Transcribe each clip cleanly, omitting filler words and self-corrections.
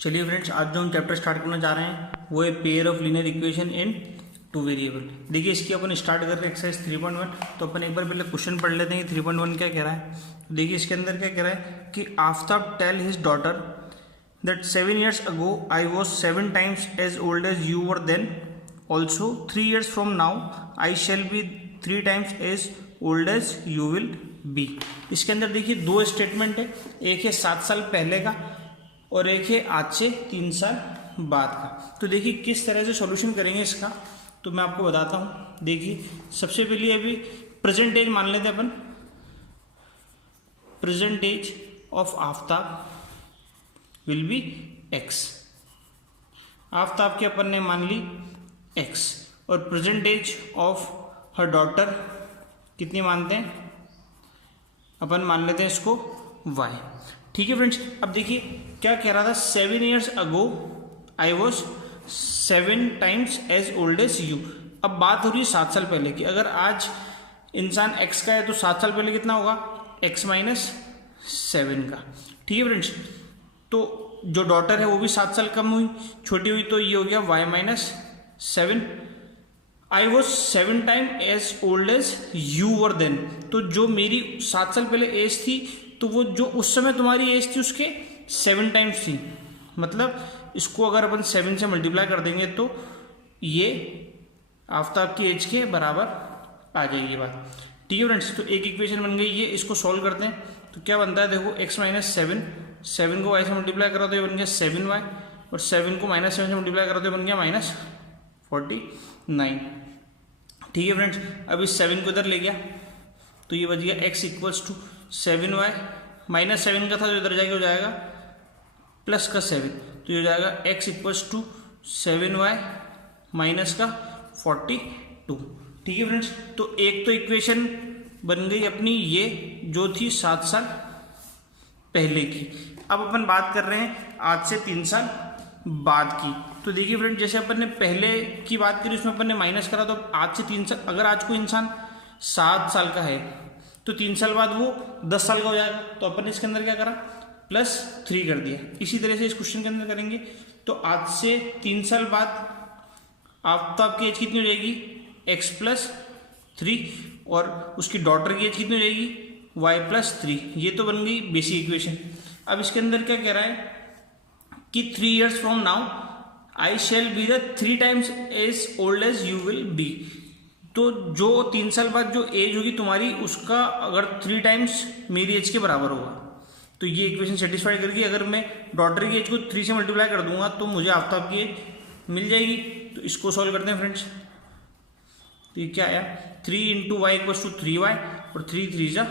चलिए फ्रेंड्स, आज जो हम चैप्टर स्टार्ट करना चाह रहे हैं वो है pair of linear equation in two variable. देखिए, इसकी अपन स्टार्ट कर रहे हैं एक्सरसाइज 3.1। तो अपन एक बार पहले क्वेश्चन पढ़ लेते हैं कि 3.1 क्या कह रहा है। देखिए, इसके अंदर क्या कह रहा है कि Aftab tell his daughter that 7 years ago I was 7 times as old as you were then. Also 3 years from now I shall be 3 times as old as you will be। इसके अंदर देखिए दो स्टेटमेंट है, एक है 7 साल पहले का और एक है आज से 3 साल बाद का। तो देखिए किस तरह से सॉल्यूशन करेंगे इसका, तो मैं आपको बताता हूँ। देखिए, सबसे पहले अभी प्रेजेंट एज मान लेते हैं अपन। Present age of Aftab will be X. Aftab की अपन ने मान ली एक्स और present age of her daughter कितनी मानते हैं अपन, मान लेते हैं इसको वाई। ठीक है फ्रेंड्स, अब देखिए क्या कह रहा था, 7 years ago I was 7 times as old as you. अब बात हो रही है 7 साल पहले की। अगर आज इंसान x का है तो 7 साल पहले कितना होगा, x माइनस 7 का। ठीक है फ्रेंड्स, तो जो डॉटर है वो भी 7 साल कम हुई, छोटी हुई, तो ये हो गया y minus 7। I was 7 times as old as you were then. तो जो मेरी 7 साल पहले एज थी, तो वो जो उस समय तुम्हारी एज थी उसके 7 times थी। मतलब इसको अगर अपन 7 से मल्टीप्लाई कर देंगे तो ये आफ्ताब की एज के बराबर आ जाएगी बात। ठीक है फ्रेंड्स, तो एक इक्वेशन बन गई ये। इसको सॉल्व करते हैं तो क्या बनता है, देखो x माइनस 7 को y से मल्टीप्लाई करो तो ये बन गया 7y, और 7 को माइनस 7 से मल्टीप्लाई करो तो ये बन गया माइनस 49। ठीक है फ्रेंड्स, अब इस 7 को इधर ले गया तो ये बच गया x equals to 7y, minus 7 का था जो इधर जाके हो जाएगा प्लस का 7, तो ये हो जाएगा x equals to 7y minus का 42। ठीक है फ्रेंड्स, तो एक तो इक्वेशन बन गई अपनी ये जो थी 7 साल पहले की। अब अपन बात कर रहे हैं आज से 3 साल बाद की। तो देखिए फ्रेंड, जैसे अपन ने पहले की बात करी उसमें अपन ने माइनस करा, तो आज से 3 साल, अगर आज कोई इंसान 7 साल का है तो 3 साल बाद वो 10 साल का हो जाएगा। तो अपन ने इसके अंदर क्या करा, +3 कर दिया। इसी तरह से इस क्वेश्चन के अंदर करेंगे तो आज से 3 साल बाद आफ्ताब की एज कितनी हो जाएगी, x प्लस 3, और उसकी डॉटर की एज कितनी हो जाएगी, y प्लस 3। ये तो बन गई बेसिक इक्वेशन। अब इसके अंदर क्या कह रहा है कि 3 years from now I shall be the 3 times as old as you will be. तो जो 3 साल बाद जो एज होगी तुम्हारी, उसका अगर 3 times मेरी एज के बराबर होगा, तो ये इक्वेशन सेटिस्फाई करके अगर मैं डॉटर की एज को 3 से मल्टीप्लाई कर दूंगा तो मुझे आफ्ताब की एज मिल जाएगी। तो इसको सॉल्व करते हैं फ्रेंड्स। तो ये क्या आया, 3 into Y equals to 3y, और 3 3 जा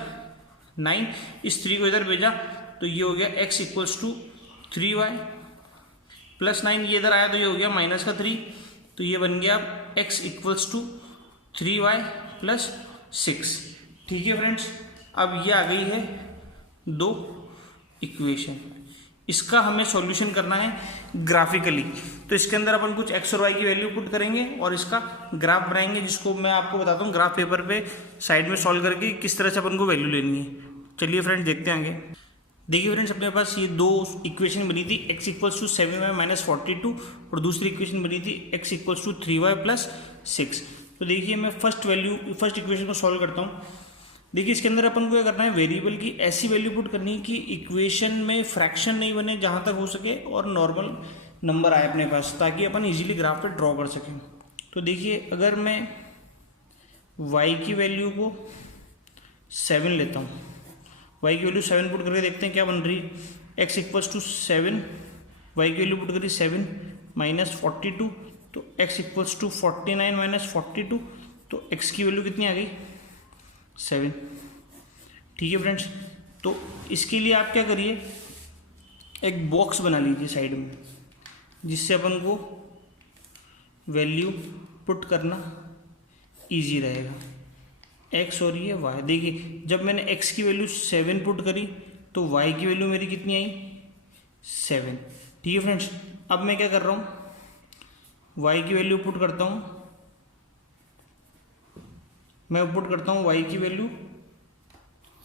9। इस 3 को इधर भेजा तो ये हो गया x equals to 3y plus 9। ये इधर आया तो ये हो गया माइनस का 3, तो ये बन गया x equals to 3y plus 6। ठीक है फ्रेंड्स, अब ये आ गई है 2 इक्वेशन। इसका हमें सॉल्यूशन करना है ग्राफिकली। तो इसके अंदर अपन कुछ x और y की वैल्यू पुट करेंगे और इसका ग्राफ बनाएंगे, जिसको मैं आपको बताता हूँ ग्राफ पेपर पे साइड में सॉल्व करके किस तरह से अपन को वैल्यू लेनी है। चलिए फ्रेंड्स, देखते हैं आगे। देखिए फ्रेंड्स, अपने पास ये 2 इक्वेशन बनी थी, x equals to 7y minus 42, और दूसरी इक्वेशन बनी थी x equals to 3y plus 6। तो देखिए मैं फर्स्ट इक्वेशन को सॉल्व करता हूँ। देखिए इसके अंदर अपन को क्या करना है, वेरिएबल की ऐसी वैल्यू पुट करनी है कि इक्वेशन में फ्रैक्शन नहीं बने जहाँ तक हो सके, और नॉर्मल नंबर आए अपने पास, ताकि अपन इजीली ग्राफ पे ड्रॉ कर सकें। तो देखिए अगर मैं y की वैल्यू को 7 लेता हूँ, y की वैल्यू 7 पुट करके देखते हैं क्या बन रही है। x इक्वल्स टू 7, y की वैल्यू पुट करी 7 माइनस 42, तो x इक्वल्स टू 49 माइनस 42, तो x की वैल्यू कितनी आ गई, 7। ठीक है फ्रेंड्स, तो इसके लिए आप क्या करिए, एक बॉक्स बना लीजिए साइड में, जिससे अपन को वैल्यू पुट करना इजी रहेगा, x और ये y। देखिए जब मैंने x की वैल्यू 7 पुट करी तो y की वैल्यू मेरी कितनी आई, 7। ठीक है फ्रेंड्स, अब मैं क्या कर रहा हूँ, y की वैल्यू पुट करता हूँ, मैं पुट करता हूँ y की वैल्यू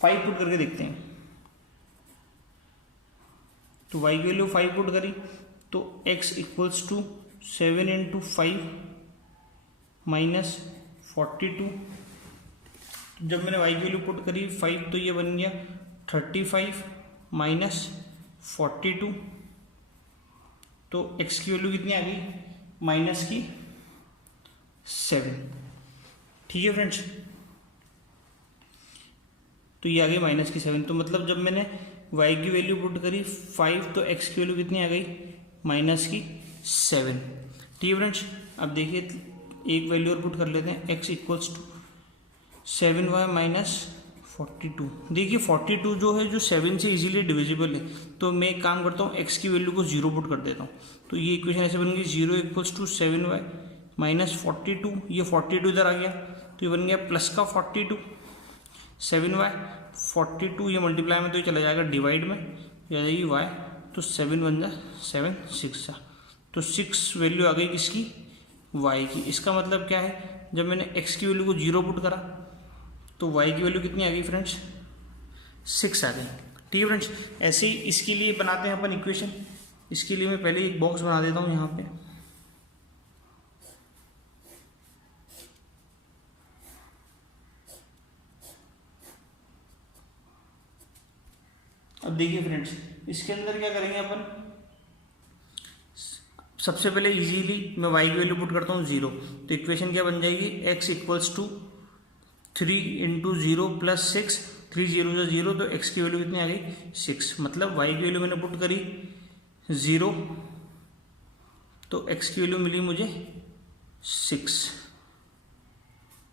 5 पुट करके देखते हैं। तो y की वैल्यू 5 पुट करी तो x equals to 7 into 5 minus 42। जब मैंने y की वैल्यू पुट करी 5 तो ये बन गया 35 माइनस 42। तो x की वैल्यू कितनी आ गई, माइनस की 7। ठीक है फ्रेंड्स, तो ये आ गई माइनस की 7। तो मतलब जब मैंने y की वैल्यू पुट करी 5 तो x की वैल्यू कितनी आ गई, माइनस की 7। ठीक है फ्रेंड्स, अब देखिए एक वैल्यू और पुट कर लेते हैं, x equals to 7y minus 42। देखिए 42 जो है जो 7 से इजीली डिविजिबल है, तो मैं एक काम करता हूँ x की वैल्यू को 0 पुट कर देता हूँ। तो ये इक्वेशन ऐसे बन गई 0 इक्वल्स टू 7y माइनस 42। ये 42 इधर आ गया तो ये बन गया प्लस का 42, 7y 42 ये मल्टीप्लाई में तो ये चला जाएगा डिवाइड में, ये आ जाएगी y, तो 7 बन जा 7 6 जा, तो 6 वैल्यू आ गई किसकी, y की। इसका मतलब क्या है, जब मैंने x की वैल्यू को 0 पुट करा तो y की वैल्यू कितनी आ गई फ्रेंड्स, 6 आ गई। ठीक है फ्रेंड्स, ऐसे ही इसके लिए बनाते हैं अपन इक्वेशन। इसके लिए मैं पहले एक बॉक्स बना देता हूँ यहाँ पे। अब देखिए फ्रेंड्स, इसके अंदर क्या करेंगे अपन, सबसे पहले इजीली मैं y की वैल्यू पुट करता हूँ 0, तो इक्वेशन क्या बन जाएगी, x equals to 3 into 0 plus 6, 3 0 से 0, तो x की वैल्यू कितनी आ गई, 6। मतलब y की वैल्यू मैंने पुट करी 0, तो x की वैल्यू मिली मुझे 6,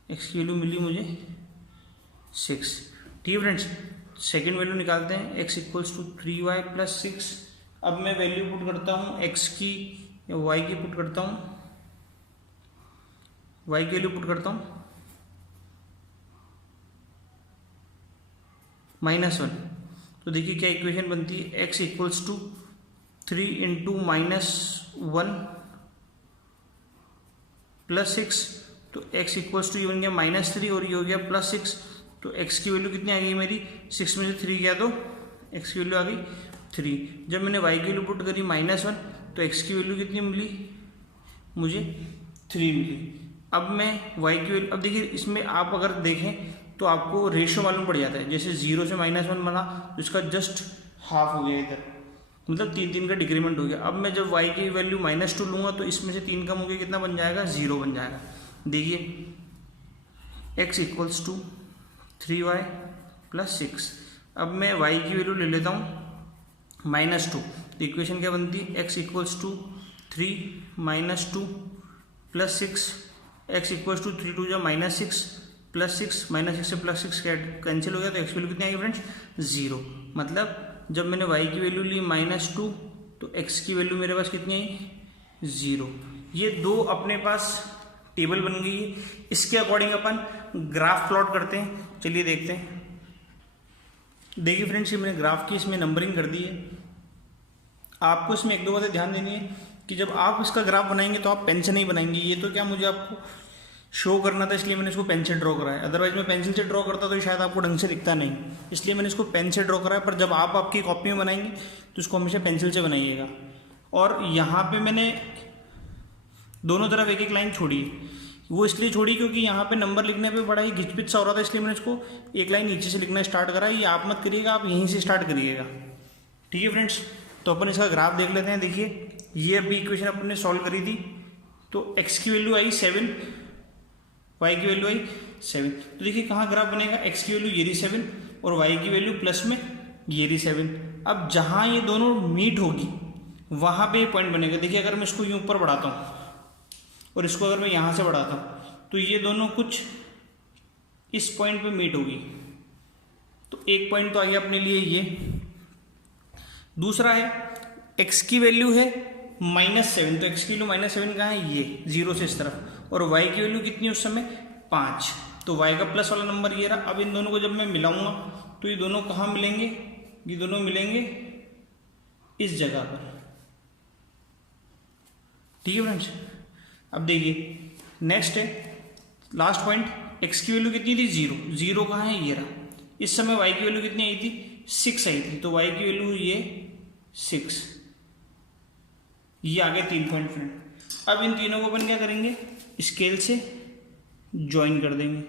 x की वैल्यू मिली मुझे 6। ठीक है फ्रेंड्स, सेकेंड वैल्यू निकालते हैं, x equals to 3y plus 6। अब मैं वैल्यू पुट करता हूँ x की या y की पुट करता हूँ, y की वैल्यू पुट करता हूँ -1। तो देखिए क्या इक्वेशन बनती है, x equals to 3 into -1 plus 6, तो x इक्वल्स टू ये बन गया -3 और ये हो गया +6। तो x की वैल्यू कितनी आ गई मेरी, 6 में से 3 गया तो x की वैल्यू आ गई 3। जब मैंने y की वैल्यू पुट करी -1 तो x की वैल्यू कितनी मिली मुझे, 3 मिली। अब मैं y की वैल्यू, अब देखिए इसमें आप अगर देखें तो आपको रेशियो मालूम पड़ जाता है, जैसे 0 से -1 बना तो इसका जस्ट हाफ हो गया इधर, मतलब 3 का डिक्रीमेंट हो गया। अब मैं जब y की वैल्यू -2 लूँगा तो इसमें से 3 कम हो गया, कितना बन जाएगा, 0 बन जाएगा। देखिए x equals to 3y plus 6। अब मैं y की वैल्यू ले लेता हूँ -2, तो इक्वेशन क्या बनती है, x equals to 3 -2 plus 6, x equals to 3 2 जा -6 प्लस 6, -6 से +6 कैंसिल हो गया, तो x वैल्यू कितनी आई फ्रेंड्स, 0। मतलब जब मैंने y की वैल्यू ली -2 तो x की वैल्यू मेरे पास कितनी आई, 0। ये दो अपने पास टेबल बन गई है। इसके अकॉर्डिंग अपन ग्राफ प्लॉट करते हैं, चलिए देखते हैं। देखिए फ्रेंड्स, ये मैंने ग्राफ की इसमें नंबरिंग कर दी है। आपको इसमें एक दो बातें ध्यान देनी है कि जब आप इसका ग्राफ बनाएंगे तो आप पेन से नहीं बनाएंगे। ये तो क्या मुझे आपको शो करना था, इसलिए मैंने इसको पेन से ड्रॉ करा है। अदरवाइज मैं पेंसिल से ड्रॉ करता तो शायद आपको ढंग से दिखता नहीं, इसलिए मैंने इसको पेन से ड्रॉ करा है। पर जब आप आपकी कॉपी में बनाएंगे तो इसको हमेशा पेंसिल से बनाइएगा। और यहाँ पे मैंने दोनों तरफ एक एक लाइन छोड़ी है। वो इसलिए छोड़ी क्योंकि यहाँ पे नंबर लिखने पे बड़ा ही घिचपिच सा हो रहा था, इसलिए मैंने इसको एक लाइन नीचे से लिखना स्टार्ट करा। ये आप मत करिएगा, आप यहीं से स्टार्ट करिएगा। ठीक है फ्रेंड्स, तो अपन इसका ग्राफ देख लेते हैं। देखिए ये अभी इक्वेशन अपन ने सॉल्व करी थी, तो x की वैल्यू आई 7, y की वैल्यू आई 7। तो देखिए कहाँ ग्राफ बनेगा, x की वैल्यू ये रही 7 और y की वैल्यू प्लस में ये रही 7। अब जहाँ ये दोनों मीट होगी वहाँ पे पॉइंट बनेगा। देखिए अगर मैं इसको यूँ ऊपर बढ़ाता हूँ और इसको अगर मैं यहाँ से बढ़ाता हूँ तो ये दोनों कुछ इस पॉइंट पे मीट होगी। तो एक पॉइंट तो आ गया अपने लिए ये। दूसरा है x की वैल्यू है -7, तो x की वैल्यू -7 कहाँ है, ये 0 से इस तरफ। और y की वैल्यू कितनी है उस समय, 5, तो y का प्लस वाला नंबर ये रहा। अब इन दोनों को जब मैं मिलाऊंगा तो ये दोनों कहाँ मिलेंगे, ये दोनों मिलेंगे इस जगह पर। ठीक है फ्रेंड्स, अब देखिए नेक्स्ट है लास्ट पॉइंट, x की वैल्यू कितनी थी, 0, 0 कहाँ है, ये रहा। इस समय y की वैल्यू कितनी आई थी, 6 आई थी, तो y की वैल्यू ये 6। ये आ गए 3 पॉइंट फ्रेंड। अब इन तीनों को अपन क्या करेंगे, स्केल से ज्वाइन कर देंगे।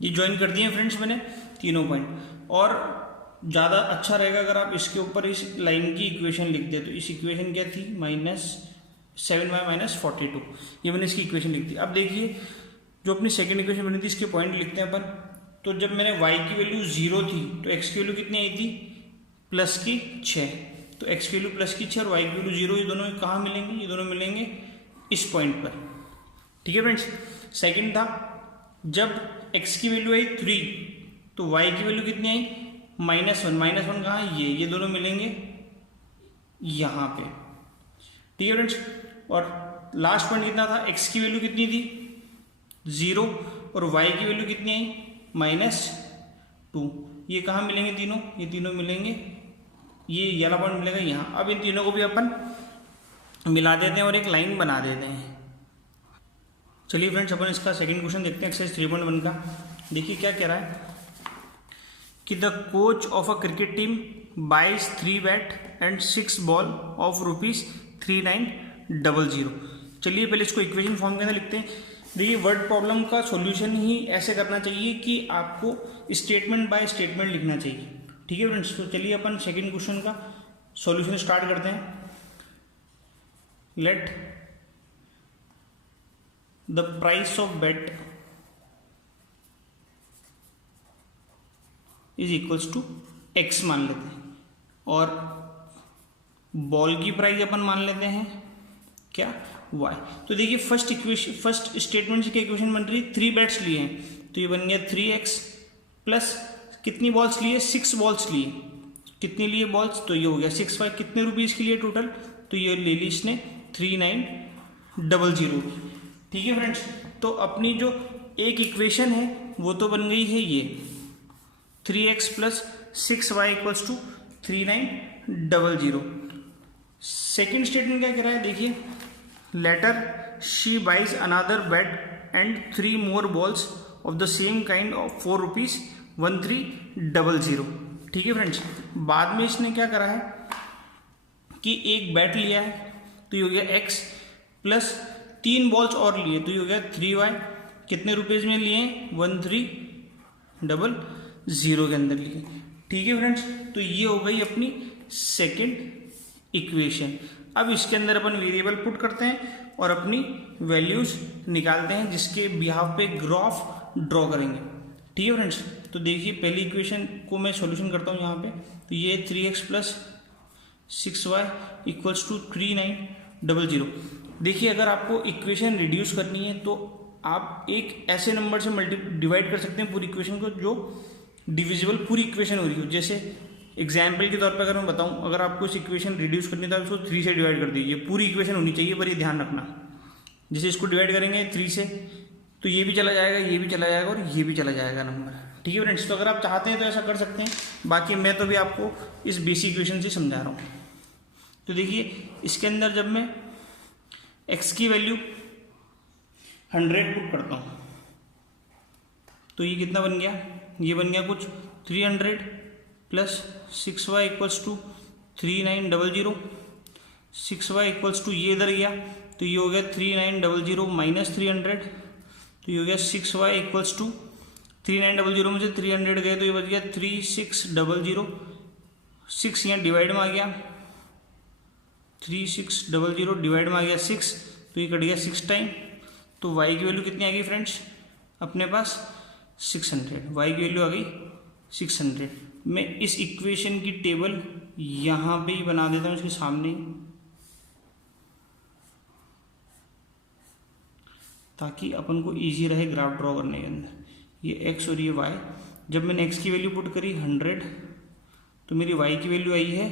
ये ज्वाइन कर दिए फ्रेंड्स मैंने तीनों पॉइंट। और ज़्यादा अच्छा रहेगा अगर आप इसके ऊपर इस लाइन की इक्वेशन लिख दे। तो इस इक्वेशन क्या थी, -7y - 42, ये मैंने इसकी इक्वेशन लिख दी। अब देखिए जो अपनी सेकंड इक्वेशन बनी थी इसके पॉइंट लिखते हैं अपन। तो जब मैंने y की वैल्यू 0 थी तो x की वैल्यू कितनी आई थी, +6। तो x की वैल्यू +6 और y की वैल्यू 0, ये दोनों कहाँ मिलेंगे, ये दोनों मिलेंगे इस पॉइंट पर। ठीक है फ्रेंड्स। सेकंड था जब x की वैल्यू आई 3 तो y की वैल्यू कितनी आई, -1 कहाँ है, ये दोनों मिलेंगे यहाँ पे। ठीक है फ्रेंड्स। और लास्ट पॉइंट कितना था, x की वैल्यू कितनी थी 0 और y की वैल्यू कितनी आई -2। ये कहाँ मिलेंगे तीनों, ये तीनों मिलेंगे, ये वाला पॉइंट मिलेगा यहाँ। अब इन तीनों को भी अपन मिला देते हैं और एक लाइन बना देते हैं। चलिए फ्रेंड्स अपन इसका सेकंड क्वेश्चन देखते हैं एक्सरसाइज 3.1 का। देखिए क्या कह रहा है कि the coach of a cricket team buys 3 bat and 6 ball of ₹3900। चलिए पहले इसको इक्वेशन फॉर्म के अंदर लिखते हैं। देखिए वर्ड प्रॉब्लम का सॉल्यूशन ही ऐसे करना चाहिए कि आपको स्टेटमेंट बाय स्टेटमेंट लिखना चाहिए। ठीक है फ्रेंड्स। तो चलिए अपन सेकंड क्वेश्चन का सॉल्यूशन स्टार्ट करते हैं। Let the price of bat is equals to x मान लेते हैं और बॉल की प्राइस अपन मान लेते हैं क्या, y। तो देखिए फर्स्ट स्टेटमेंट से क्या इक्वेशन बन रही है, 3 बैट्स लिए हैं तो ये बन गया 3x प्लस कितनी बॉल्स लिए, 6 बॉल्स लिए। कितने लिए बॉल्स, तो ये हो गया 6 बाय कितने रुपीज़ के लिए टोटल, तो ये ले ली इसने 3900। ठीक है फ्रेंड्स। तो अपनी जो एक इक्वेशन है वो तो बन गई है ये 3x प्लस 6y equals to 3900। Second statement क्या कह रहा है, देखिए later she buys another bat and 3 more balls of the same kind of ₹41300। ठीक है फ्रेंड्स। बाद में इसने क्या करा है कि एक बैट लिया है तो ये हो गया x प्लस 3 बॉल्स और लिए तो ये हो गया 3y। कितने रुपीज़ में लिए, 1300 के अंदर लिए। ठीक है फ्रेंड्स। तो ये हो गई अपनी सेकंड इक्वेशन। अब इसके अंदर अपन वेरिएबल पुट करते हैं और अपनी वैल्यूज निकालते हैं जिसके बिहाफ पे ग्राफ ड्रॉ करेंगे। ठीक है फ्रेंड्स। तो देखिए पहली इक्वेशन को मैं सॉल्यूशन करता हूँ यहाँ पे। तो ये 3x प्लस 6y इक्वल्स टू 3900। देखिए अगर आपको इक्वेशन रिड्यूस करनी है तो आप एक ऐसे नंबर से डिवाइड कर सकते हैं पूरी इक्वेशन को जो डिविजिबल पूरी इक्वेशन हो रही हो। जैसे एग्जाम्पल के तौर पर अगर मैं बताऊं, अगर आपको इस इक्वेशन रिड्यूस करनी है तो आप इसको 3 से डिवाइड कर दीजिए। पूरी इक्वेशन होनी चाहिए पर ये ध्यान रखना, जैसे इसको डिवाइड करेंगे 3 से तो ये भी चला जाएगा, ये भी चला जाएगा और ये भी चला जाएगा नंबर। ठीक है फ्रेंड्स। तो अगर आप चाहते हैं तो ऐसा कर सकते हैं, बाकी मैं तो भी आपको इस बेसिक इक्वेशन से समझा रहा हूँ। तो देखिए इसके अंदर जब मैं x की वैल्यू 100 पुट करता हूँ तो ये कितना बन गया, ये बन गया कुछ 300 plus 6y equals to 3900। 6y equals to ये इधर गया तो ये हो गया 3900 माइनस 300 तो ये हो गया 6y इक्वल्स टू 3900 में से 300 गए तो ये बच गया 3600। 6 यहाँ डिवाइड में आ गया, 3600 डिवाइड में आ गया 6 तो ये कट गया 6 टाइम। तो y की वैल्यू कितनी आ गई फ्रेंड्स अपने पास 600। y की वैल्यू आ गई 600। मैं इस इक्वेशन की टेबल यहाँ पे ही बना देता हूँ इसके सामने, ताकि अपन को इजी रहे ग्राफ ड्रॉ करने के अंदर। ये x और ये y, जब मैंने x की वैल्यू पुट करी 100 तो मेरी y की वैल्यू आई है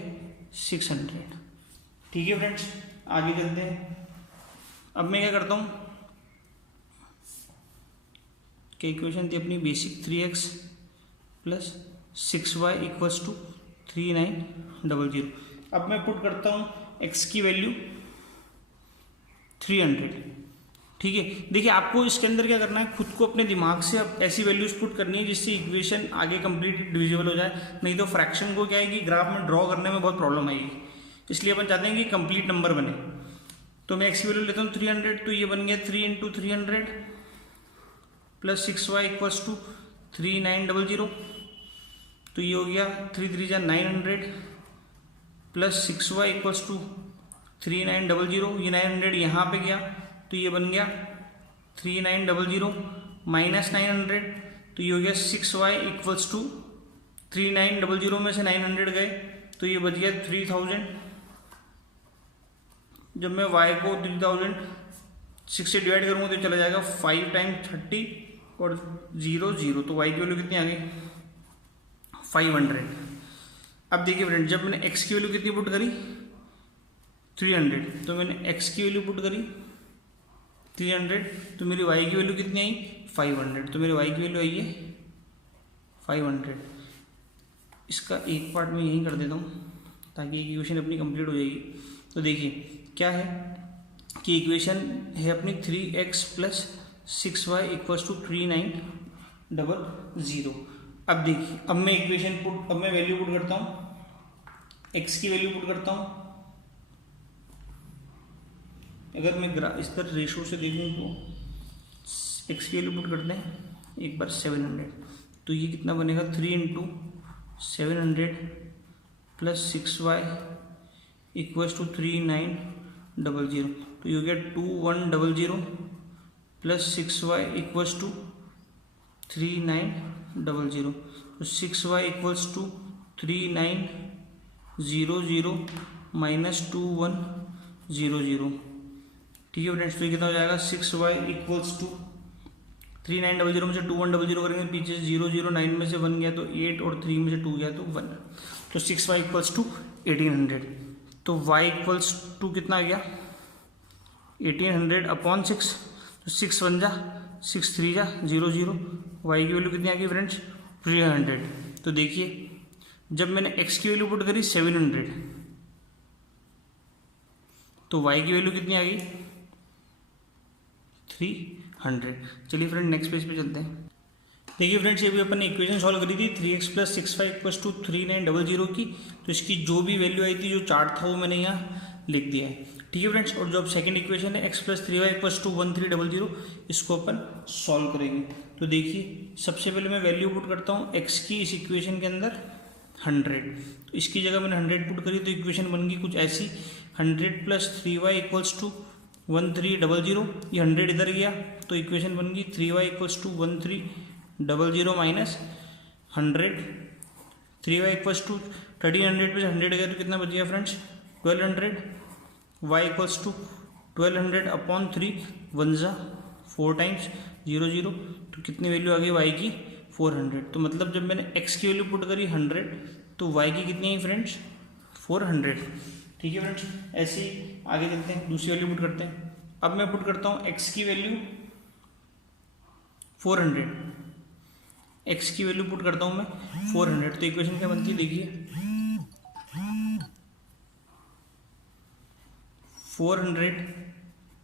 600। ठीक है फ्रेंड्स। आगे चलते हैं। अब मैं क्या करता हूँ कि इक्वेशन थी अपनी बेसिक 3x प्लस 6y इक्वल्स टू 3900। अब मैं पुट करता हूँ x की वैल्यू 300। ठीक है। देखिए आपको इसके अंदर क्या करना है, खुद को अपने दिमाग से अब ऐसी वैल्यूज पुट करनी है जिससे इक्वेशन आगे कंप्लीट डिविजिबल हो जाए, नहीं तो फ्रैक्शन को क्या है कि ग्राफ में ड्रॉ करने में बहुत प्रॉब्लम आएगी। इसलिए अपन चाहते हैं कि कंप्लीट नंबर बने। तो मैं एक्स की वैल्यू लेता हूँ 300, तो ये बन गया 3 × 300 प्लस 6y इक्वल्स टू 3900, तो ये हो गया 3 3 जा 900 प्लस 6y इक्वल्स टू 3900, ये 900 यहाँ पे गया तो ये बन गया 3900 माइनस 900, तो ये हो गया 6y इक्वल्स टू 3900 में से 900 गए तो ये बच गया 3000। जब मैं y को 3006 से डिवाइड करूँगा तो चला जाएगा 5 टाइम्स 30 और 0 0, तो y की वैल्यू कितनी आ गई 500। अब देखिए फ्रेंड, जब मैंने x की वैल्यू कितनी पुट करी 300, तो मैंने x की वैल्यू पुट करी 300, तो मेरी y की वैल्यू कितनी आई 500, तो मेरी y की वैल्यू आई है 500। इसका एक पार्ट मैं यहीं कर देता हूँ ताकि इक्वेशन अपनी कंप्लीट हो जाएगी। तो देखिए क्या है कि इक्वेशन है अपनी 3x प्लस 6y इक्वल्स टू 3900। अब देखिए, अब मैं इक्वेशन पुट, अब मैं वैल्यू पुट करता हूँ, x की वैल्यू पुट करता हूँ। अगर मैं इस तरह रेशो से देखूँ तो x की वैल्यू पुट करते हैं एक बार 700, तो ये कितना बनेगा 3 × 700 प्लस 6y इक्वल्स टू 3900, तो ये हो गया 2100 प्लस 6y इक्वल्स टू 3900, तो 6y इक्वल्स टू 3900 माइनस 2100। ठीक है फ्रेंड्स, तो ये कितना हो जाएगा 6y इक्वल्स टू 3900 में से 2100 करेंगे, पीछे 0 0 9 में से 1 गया तो 8 और 3 में से 2 गया तो 1, तो 6y इक्वल्स टू 1800। तो y इक्वल्स टू कितना आ गया 1800 अपॉन 6, तो 6 1 जा 6 3 जा 0 0, y की वैल्यू कितनी आ गई फ्रेंड्स 300। तो देखिए जब मैंने x की वैल्यू पुट करी 700, तो y की वैल्यू कितनी आ गई 300। चलिए फ्रेंड नेक्स्ट पेज पे चलते हैं। देखिए फ्रेंड्स, ये भी अपन ने इक्वेशन सॉल्व करी थी 3x प्लस 6y इक्वल्स टू 3900 की, तो इसकी जो भी वैल्यू आई थी, जो चार्ट था वो मैंने यहाँ लिख दिया है। ठीक है फ्रेंड्स, और जो अब सेकंड इक्वेशन है x plus 3y equals to 1300, इसको अपन सॉल्व करेंगे। तो देखिए सबसे पहले मैं वैल्यू पुट करता हूँ x की इस इक्वेशन के अंदर 100, तो इसकी जगह मैंने 100 पुट करी तो इक्वेशन बन गई कुछ ऐसी 100 प्लस 3y इक्वल्स टू 1300, ये 100 इधर गया तो इक्वेशन बन गई 3y equals to 1300 minus 100, 3y equals to 1300 पे 100 गया तो कितना बच गया friends 1200, y equals to 1200 upon 3, 1 जा 4 टाइम्स 0 0, तो कितनी वैल्यू आ गई y की 400। तो मतलब जब मैंने x की वैल्यू पुट करी 100 तो y की कितनी आई फ्रेंड्स 400। ठीक है फ्रेंड्स, ऐसे ही आगे चलते हैं, दूसरी वैल्यू पुट करते हैं। अब मैं पुट करता हूँ x की वैल्यू 400, x की वैल्यू पुट करता हूँ मैं 400, तो इक्वेशन क्या बनती है देखिए 400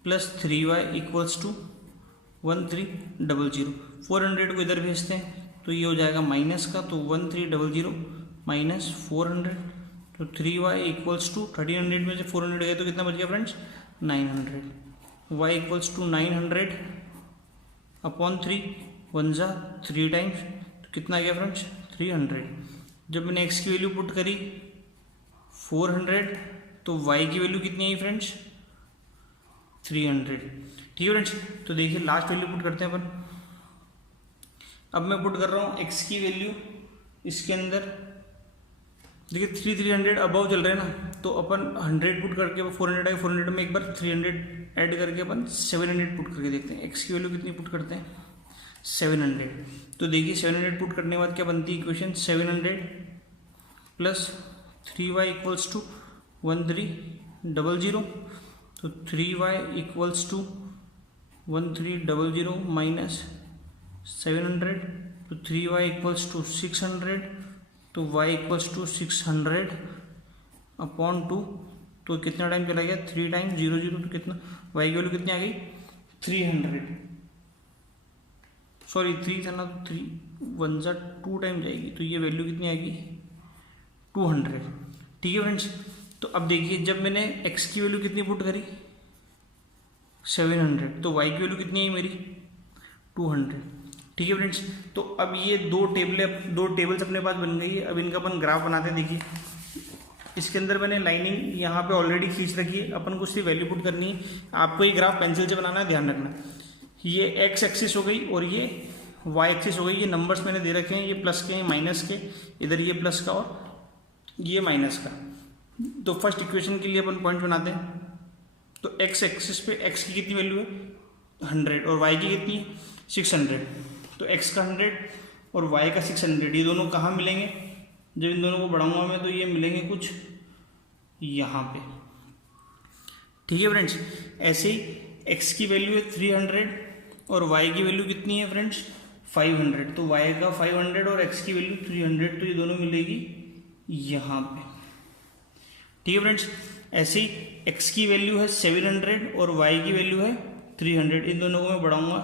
प्लस 3y इक्वल्स टू 1300, 400 को इधर भेजते हैं तो ये हो जाएगा माइनस का, तो 1300 माइनस 400, तो 3y इक्वल्स टू 1300 में से 400 गए तो कितना बच गया friends 900, y equals to 900 upon 3, 1 जा 3 टाइम्स, तो कितना आ गया फ्रेंड्स 300। जब मैंने x की वैल्यू पुट करी 400 तो y की वैल्यू कितनी आई फ्रेंड्स 300। ठीक है फ्रेंड्स, तो देखिए लास्ट वैल्यू पुट करते हैं अपन। अब मैं पुट कर रहा हूँ x की वैल्यू इसके अंदर, देखिए 300 अबव चल रहे हैं ना, तो अपन 100 पुट करके 400 आए, 400 में एक बार 300 ऐड करके अपन 700 पुट करके देखते हैं। x की वैल्यू कितनी पुट करते हैं 700, तो देखिए 700 पुट करने के बाद क्या बनती है equation 700 plus 3y equals to 1300, तो 3y इक्वल्स टू 1300 माइनस 700, तो 3y इक्वल्स टू 600, तो y इक्वल्स टू 600 अपॉन 2, तो कितना टाइम चला गया 3 टाइम 0 0, तो कितना y की वैल्यू कितनी आ गई 300, सॉरी 3 था ना, तो 3 1 जा 2 टाइम जाएगी, तो ये वैल्यू कितनी आएगी 200। ठीक है फ्रेंड्स, तो अब देखिए जब मैंने x की वैल्यू कितनी पुट करी 700, तो y की वैल्यू कितनी आई मेरी 200। ठीक है फ्रेंड्स, तो अब ये दो टेबल्स अपने पास बन गई है। अब इनका अपन ग्राफ बनाते हैं। देखिए इसके अंदर मैंने लाइनिंग यहाँ पे ऑलरेडी खींच रखी है, अपन को सिर्फ वैल्यू पुट करनी है। आपको ये ग्राफ पेंसिल से बनाना है, ध्यान रखना। ये एक्स एक्सिस हो गई और ये वाई एक्सिस हो गई। ये नंबर्स मैंने दे रखे हैं, ये प्लस के, माइनस के, इधर ये प्लस का और ये माइनस का। तो फर्स्ट इक्वेशन के लिए अपन पॉइंट बनाते हैं। तो एक्स एक्सिस पे एक्स की कितनी वैल्यू है 100 और वाई की कितनी है 600। तो एक्स का 100 और वाई का 600, ये दोनों कहाँ मिलेंगे? जब इन दोनों को बढ़ाऊंगा मैं तो ये मिलेंगे कुछ यहाँ पे। ठीक है फ्रेंड्स, ऐसे ही एक्स की वैल्यू है 300 और वाई की वैल्यू कितनी है फ्रेंड्स 500। तो वाई का 500 और एक्स की वैल्यू 300, तो ये दोनों मिलेगी यहाँ पे। ठीक है फ्रेंड्स, ऐसे ही एक्स की वैल्यू है 700 और वाई की वैल्यू है 300, इन दोनों को मैं बढ़ाऊंगा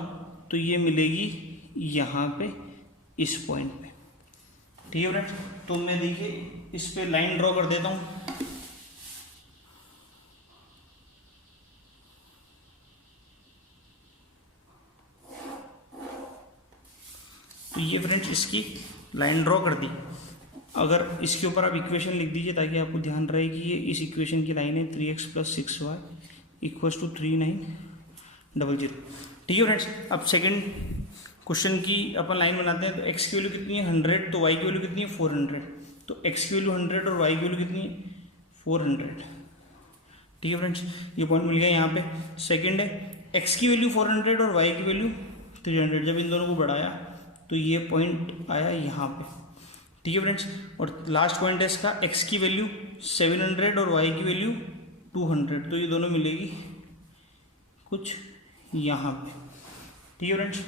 तो ये मिलेगी यहाँ पे इस पॉइंट पे। ठीक है फ्रेंड्स, तो मैं देखिए इस पे लाइन ड्रॉ कर देता हूँ। तो ये फ्रेंड्स इसकी लाइन ड्रॉ कर दी। अगर इसके ऊपर आप इक्वेशन लिख दीजिए ताकि आपको ध्यान रहे कि ये इस इक्वेशन की लाइन है 3x + 6y = 3900। ठीक है फ्रेंड्स, अब सेकंड क्वेश्चन की अपन लाइन बनाते हैं। तो x की वैल्यू कितनी है 100, तो y की वैल्यू कितनी है 400। तो x की वैल्यू 100 और y की वैल्यू कितनी है 400। ठीक है फ्रेंड्स, ये पॉइंट मिल गया यहाँ पे। सेकंड है x की वैल्यू 400 और y की वैल्यू 300। जब इन दोनों को बढ़ाया तो ये पॉइंट आया यहाँ पे। ठीक है फ्रेंड्स, और लास्ट पॉइंट है इसका x की वैल्यू 700 और y की वैल्यू 200, तो ये दोनों मिलेगी कुछ यहाँ पे। ठीक है फ्रेंड्स,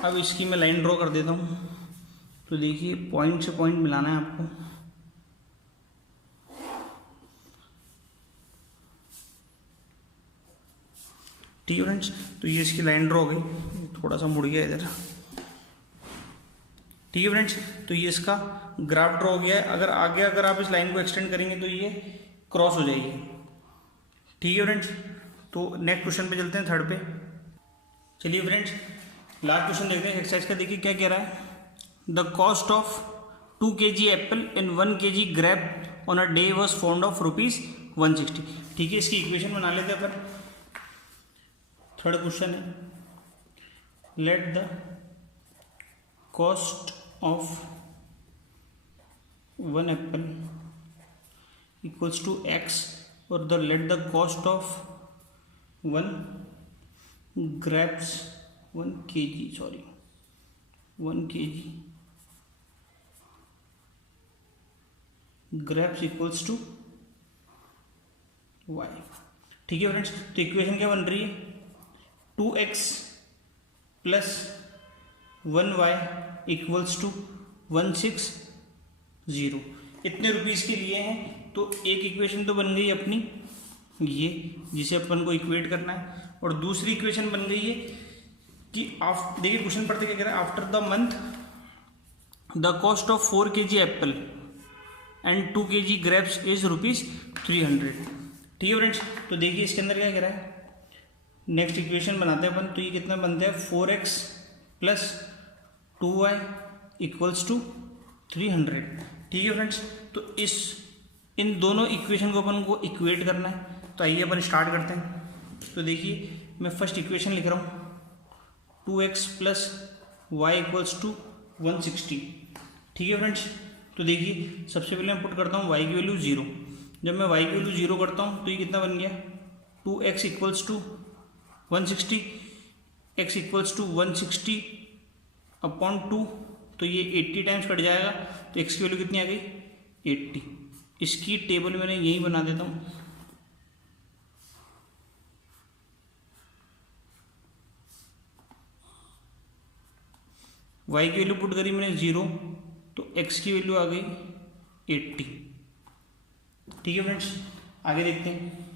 अब इसकी मैं लाइन ड्रॉ कर देता हूँ। तो देखिए पॉइंट से पॉइंट मिलाना है आपको। ठीक है फ्रेंड्स, तो ये इसकी लाइन ड्रॉ हो गई, थोड़ा सा मुड़ गया इधर। ठीक है फ्रेंड्स, तो ये इसका ग्राफ ड्रॉ हो गया है। अगर आप इस लाइन को एक्सटेंड करेंगे तो ये क्रॉस हो जाएगी। ठीक है फ्रेंड्स, तो नेक्स्ट क्वेश्चन पे चलते हैं, थर्ड पे। चलिए फ्रेंड्स, लास्ट क्वेश्चन देखते हैं एक्सरसाइज का। देखिए क्या कह रहा है, the cost of 2 kg apple in 1 kg grape on a day was found of ₹160। ठीक है, इसकी इक्वेशन बना लेते हैं अपन। थर्ड क्वेश्चन है, let the cost of 1 apple = x और let the cost of 1 grapes 1 kg grapes = y। ठीक है फ्रेंड्स, तो इक्वेशन क्या बन रही है 2x + 1y = 160। इतने रुपीज़ के लिए हैं, तो एक इक्वेशन तो बन गई अपनी ये, जिसे अपन को इक्वेट करना है। और दूसरी इक्वेशन बन गई है कि देखिए क्वेश्चन पढ़ते क्या कह रहा है, after the month the cost of 4 kg Apple and 2 kg grapes is ₹300। ठीक है फ्रेंड्स, तो देखिए इसके अंदर क्या कह रहा है, नेक्स्ट इक्वेशन बनाते हैं अपन। तो ये कितना बनता है 4x + 2y = 300। ठीक है फ्रेंड्स, तो इन दोनों इक्वेशन को अपन को इक्वेट करना है। तो आइए अपन स्टार्ट करते हैं। तो देखिए मैं फर्स्ट इक्वेशन लिख रहा हूँ 2x + y = 160। ठीक है फ्रेंड्स, तो देखिए सबसे पहले मैं पुट करता हूँ y की वैल्यू 0। जब मैं y की वैल्यू 0 करता हूँ तो ये कितना बन गया 2x = 160, x = 160/2, तो ये 80 टाइम्स कट जाएगा। तो x की वैल्यू कितनी आ गई 80। इसकी टेबल मैंने यही बना देता हूँ। y की वैल्यू पुट करी मैंने 0, तो x की वैल्यू आ गई 80। ठीक है फ्रेंड्स, आगे देखते हैं।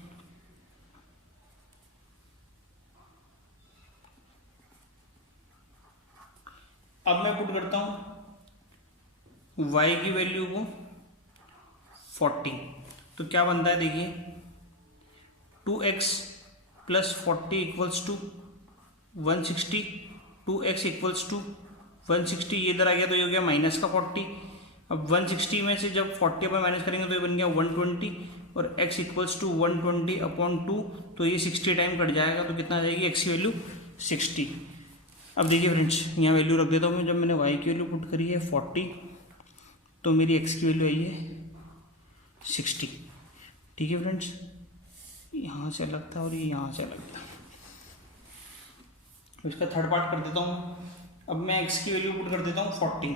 अब मैं पुट करता हूँ y की वैल्यू को 40, तो क्या बनता है देखिए 2x plus 40 equals to 160, 2x equals to 160, ये इधर आ गया तो ये हो गया माइनस का 40। अब 160 में से जब 40 पर माइनस करेंगे तो ये बन गया 120 और x इक्वल्स टू 120 अपॉन 2, तो ये 60 टाइम कट जाएगा तो कितना आ जाएगी x की वैल्यू 60। अब देखिए फ्रेंड्स यहाँ वैल्यू रख देता हूँ मैं, जब मैंने y की वैल्यू पुट करी है 40 तो मेरी x की वैल्यू आई है 60। ठीक है फ्रेंड्स, यहाँ से अलग था और ये यहाँ से अलग था। इसका थर्ड पार्ट कर देता हूँ। अब मैं x की वैल्यू पुट कर देता हूँ 40।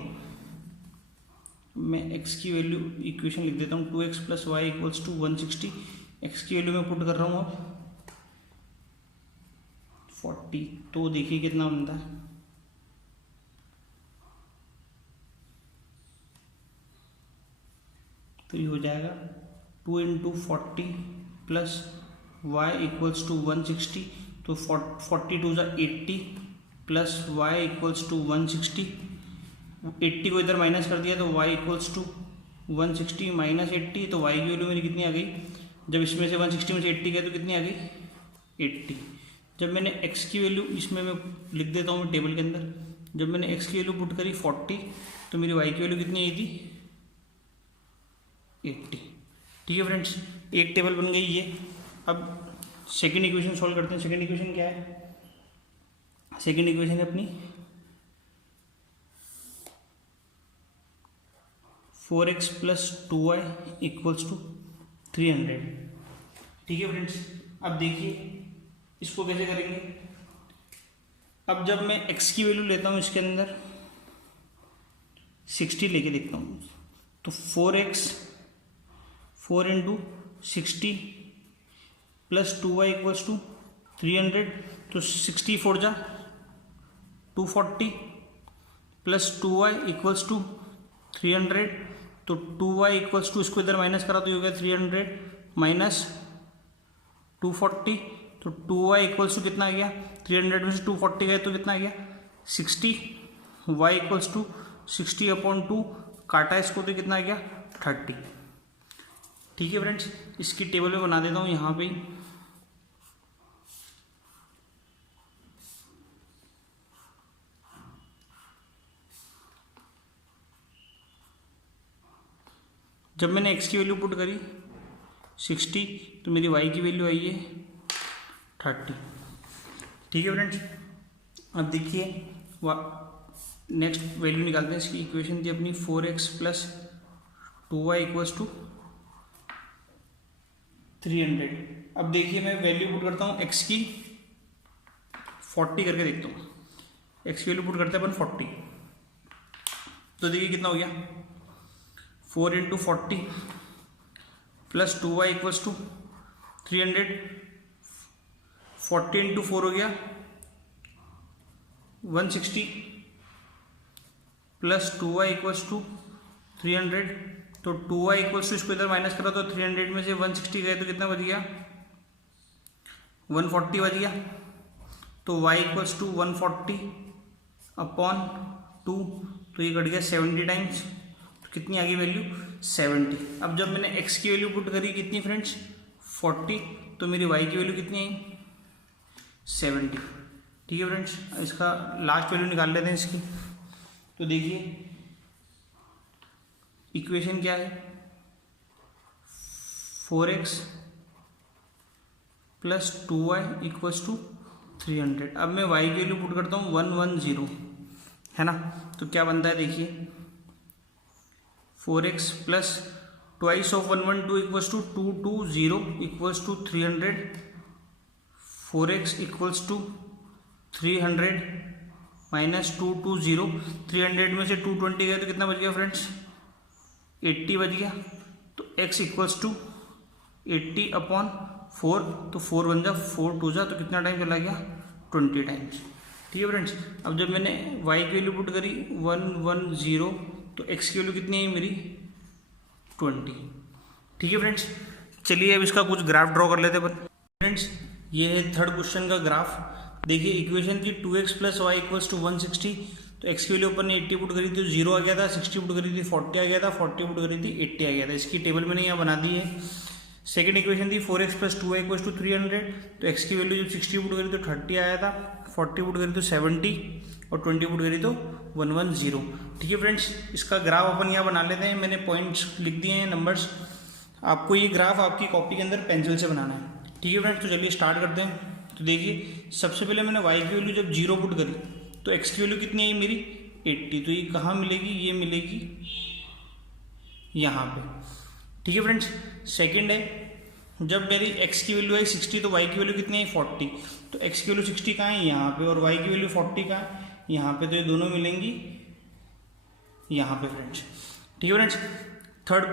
मैं x की वैल्यू इक्वेशन लिख देता हूँ 2x plus Y equals to 160। x की वैल्यू मैं पुट कर रहा हूँ अब 40, तो देखिए कितना बनता है, तो ये हो जाएगा 2 into 40 plus Y equals to 160, तो 42 ज़ा 80 प्लस वाई इक्वल्स टू 160, 80 को इधर माइनस कर दिया तो y इक्वल्स टू 160 माइनस 80, तो y की वैल्यू मेरी कितनी आ गई, जब इसमें से 160 में से 80 गया तो कितनी आ गई 80। जब मैंने x की वैल्यू इसमें मैं लिख देता हूँ मैं टेबल के अंदर, जब मैंने x की वैल्यू पुट करी 40 तो मेरी y की वैल्यू कितनी आई थी 80। ठीक है फ्रेंड्स, एक टेबल बन गई ये। अब सेकेंड इक्वेशन सॉल्व करते हैं। सेकेंड इक्वेशन क्या है, सेकेंड इक्वेशन है अपनी 4x plus 2y equals to 300। ठीक है फ्रेंड्स, अब देखिए इसको कैसे करेंगे। अब जब मैं x की वैल्यू लेता हूँ इसके अंदर 60 लेके देखता हूँ, तो 4 into 60 plus 2y equals to 300, तो 64 जा 240 प्लस 2y इक्वल्स टू 300, तो 2y इक्वल्स टू इसको इधर माइनस करा तो ये हो गया 300 माइनस 240, तो 2y इक्वल्स टू कितना आ गया, 300 में से 240 गए तो कितना आ गया 60, y इक्वल्स टू 60 अपॉन 2, काटा इसको तो कितना आ गया 30। ठीक है फ्रेंड्स, इसकी टेबल में बना देता हूँ यहाँ पे। जब मैंने x की वैल्यू पुट करी 60 तो मेरी y की वैल्यू आई है 30। ठीक है फ्रेंड्स, अब देखिए नेक्स्ट वैल्यू निकालते हैं। इसकी इक्वेशन थी अपनी 4x plus 2y equals to 300। अब देखिए मैं वैल्यू पुट करता हूँ x की 40 करके देखता हूँ। x की वैल्यू पुट करते हैं अपन 40, तो देखिए कितना हो गया 4 into 40 plus 2y equals to 300, 40 into 4 हो गया 160 प्लस 2y इक्वल्स टू 300, तो 2y इक्वल्स टू इसको इधर माइनस करा तो 300 में से 160 गए तो कितना बच गया 140 बच गया, तो y इक्वल्स टू 140 अपॉन 2, तो ये कट गया 70 टाइम्स, तो कितनी आ गई वैल्यू 70। अब जब मैंने x की वैल्यू पुट करी कितनी फ्रेंड्स 40, तो मेरी y की वैल्यू कितनी आई 70। ठीक है फ्रेंड्स, इसका लास्ट वैल्यू निकाल लेते हैं इसकी। तो देखिए इक्वेशन क्या है 4x plus 2y equals to 300। अब मैं y की वैल्यू पुट करता हूँ 110 है ना, तो क्या बनता है देखिए 4x plus twice of 112 equals to 220 equals to 300, 4x equals to 300 minus 220, 300 में से 220 गया तो कितना बच गया फ्रेंड्स 80 बच गया, तो x इक्वल्स टू 80 अपॉन 4, तो 4 बन जा 4 2 जा, तो कितना टाइम चला गया 20 टाइम्स। ठीक है फ्रेंड्स, अब जब मैंने y की वैल्यू पुट करी 110, तो x की वैल्यू कितनी आई मेरी 20। ठीक है फ्रेंड्स, चलिए अब इसका कुछ ग्राफ ड्रॉ कर लेते हैं फ्रेंड्स। ये है थर्ड क्वेश्चन का ग्राफ। देखिए इक्वेशन थी 2x plus Y equals to 160, तो एक्स की वैल्यू अपन ने 80 पुट करी थी तो 0 आ गया था, 60 पुट करी थी 40 आ गया था, 40 पुट करी थी 80 आ गया था। इसकी टेबल मैंने यहाँ बना दी है। सेकंड इक्वेशन थी 4x + 2y = 300, तो एक्स की वैल्यू जब 60 पुट करी तो 30 आया था, 40 पुट करी तो 70 और 20 पुट करी तो 110। ठीक है फ्रेंड्स, इसका ग्राफ अपन यहाँ बना लेते हैं। मैंने पॉइंट्स लिख दिए हैं, नंबर्स। आपको ये ग्राफ आपकी कॉपी के अंदर पेंसिल से बनाना है। ठीक है फ्रेंड्स, तो चलिए स्टार्ट करते हैं। तो देखिए सबसे पहले मैंने y की वैल्यू जब 0 पुट करी तो x की वैल्यू कितनी आई मेरी 80, तो ये कहाँ मिलेगी, ये मिलेगी यहाँ पे। ठीक है फ्रेंड्स, सेकंड है जब मेरी x की वैल्यू आई 60 तो y की वैल्यू कितनी आई 40, तो x की वैल्यू 60 कहाँ है यहाँ पे और y की वैल्यू 40 कहाँ है यहाँ पे, तो ये दोनों मिलेंगी यहाँ पे फ्रेंड्स। ठीक है फ्रेंड्स, थर्ड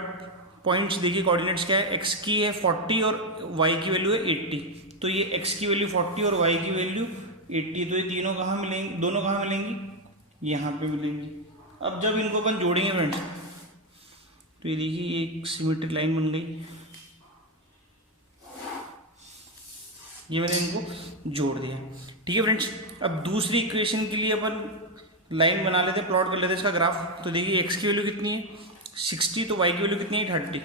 पॉइंट्स देखिए कोऑर्डिनेट्स क्या है, x की है 40 और y की वैल्यू है 80, तो ये x की वैल्यू 40 और y की वैल्यू 80, तो ये तीनों कहाँ मिलेंगे, दोनों कहाँ मिलेंगी यहाँ पे मिलेंगी। अब जब इनको अपन जोड़ेंगे फ्रेंड्स तो ये देखिए ये एक सिमेट्रिक लाइन बन गई, ये मैंने इनको जोड़ दिया। ठीक है फ्रेंड्स, अब दूसरी इक्वेशन के लिए अपन लाइन बना लेते हैं, प्लॉट कर लेते हैं इसका ग्राफ। तो देखिए x की वैल्यू कितनी है 60, तो y की वैल्यू कितनी है 30,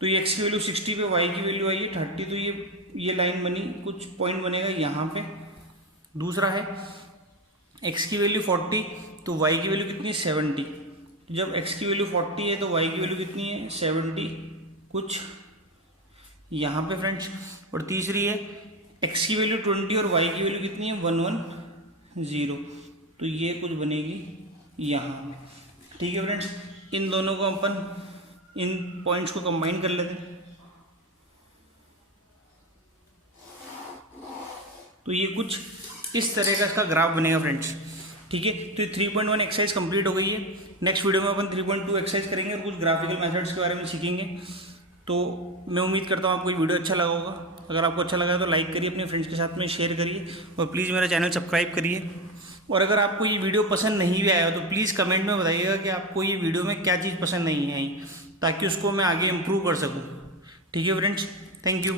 तो ये x की वैल्यू 60 पे y की वैल्यू आई है 30, तो ये लाइन बनी, कुछ पॉइंट बनेगा यहाँ पे। दूसरा है x की वैल्यू 40 तो y की वैल्यू कितनी है 70, जब x की वैल्यू 40 है तो y की वैल्यू कितनी है 70, कुछ यहाँ पे फ्रेंड्स। और तीसरी है x की वैल्यू 20 और y की वैल्यू कितनी है 110, तो ये कुछ बनेगी यहाँ। ठीक है फ्रेंड्स, इन दोनों को अपन इन पॉइंट्स को कंबाइन कर लेते हैं, तो ये कुछ इस तरह का इसका ग्राफ बनेगा फ्रेंड्स। ठीक है, तो ये 3.1 एक्सरसाइज कंप्लीट हो गई है। नेक्स्ट वीडियो में अपन 3.2 एक्सरसाइज करेंगे और कुछ ग्राफिकल मेथड्स के बारे में सीखेंगे। तो मैं उम्मीद करता हूँ आपको ये वीडियो अच्छा लगा होगा। अगर आपको अच्छा लगा तो लाइक करिए, अपने फ्रेंड्स के साथ में शेयर करिए और प्लीज़ मेरा चैनल सब्सक्राइब करिए। और अगर आपको ये वीडियो पसंद नहीं भी आया तो प्लीज़ कमेंट में बताइएगा कि आपको ये वीडियो में क्या चीज़ पसंद नहीं आई, ताकि उसको मैं आगे इम्प्रूव कर सकूँ। ठीक है फ्रेंड्स, थैंक यू।